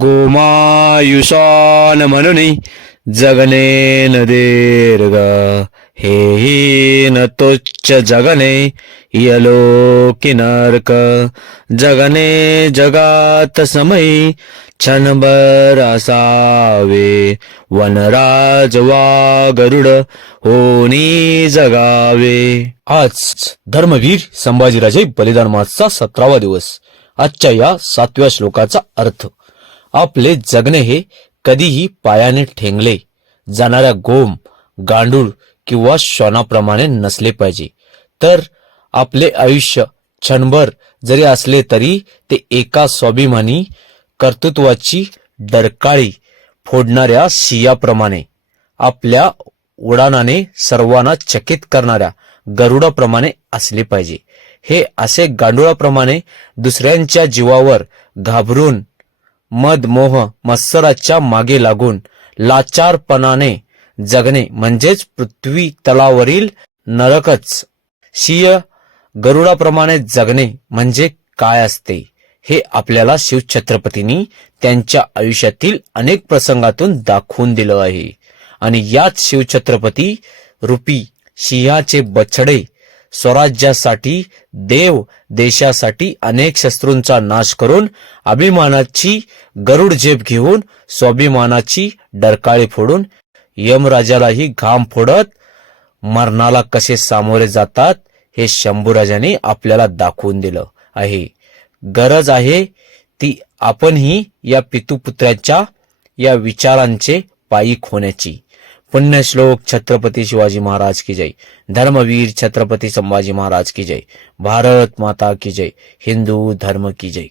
गोमायुषान म्हणून जगणे न दीर्घ, हेही न तोच्च जगणे यलोकी नरक. जगणे जगात समयी क्षणभर असावे, वनराज वा गरुड होनी जगावे. आज धर्मवीर संभाजीराजे बलिदान मासचा 17वा दिवस. आजच्या या 7व्या श्लोकाचा अर्थ. आपले जगणे हे कधीही पायाने ठेंगले जाणाऱ्या गोम, गांडूळ किंवा श्वानाप्रमाणे नसले पाहिजे, तर आपले आयुष्य क्षणभर जरी असले तरी ते एका स्वाभिमानी कर्तृत्वाची डरकाळी फोडणाऱ्या सिंहाप्रमाणे, आपल्या उडाणाने सर्वांना चकित करणाऱ्या गरुडाप्रमाणे असले पाहिजे. हे असे गांडुळाप्रमाणे दुसऱ्यांच्या जीवावर घाबरून मद मोह मत्सराच्या मागे लागून लाचारपणाने जगणे म्हणजेच पृथ्वी तलावरील नरकच. सिंह गरुडाप्रमाणे जगणे म्हणजे काय असते हे आपल्याला शिवछत्रपतींनी त्यांच्या आयुष्यातील अनेक प्रसंगातून दाखवून दिलं आहे. आणि याच शिवछत्रपती रूपी सिंहाचे बछडे स्वराज्यासाठी, देव देशासाठी अनेक शत्रूंचा नाश करून अभिमानाची गरुड झेप घेऊन स्वाभिमानाची डरकाळी फोडून यमराजालाही घाम फोडत मरणाला कसे सामोरे जातात हे शंभूराजाने आपल्याला दाखवून दिलं आहे. गरज आहे ती आपणही या पितृपुत्राच्या या विचारांचे पायीक होण्याची. पुण्यश्लोक छत्रपती शिवाजी महाराज की जय. धर्मवीर छत्रपती संभाजी महाराज की जय. भारत माता की जय. हिंदू धर्म की जय.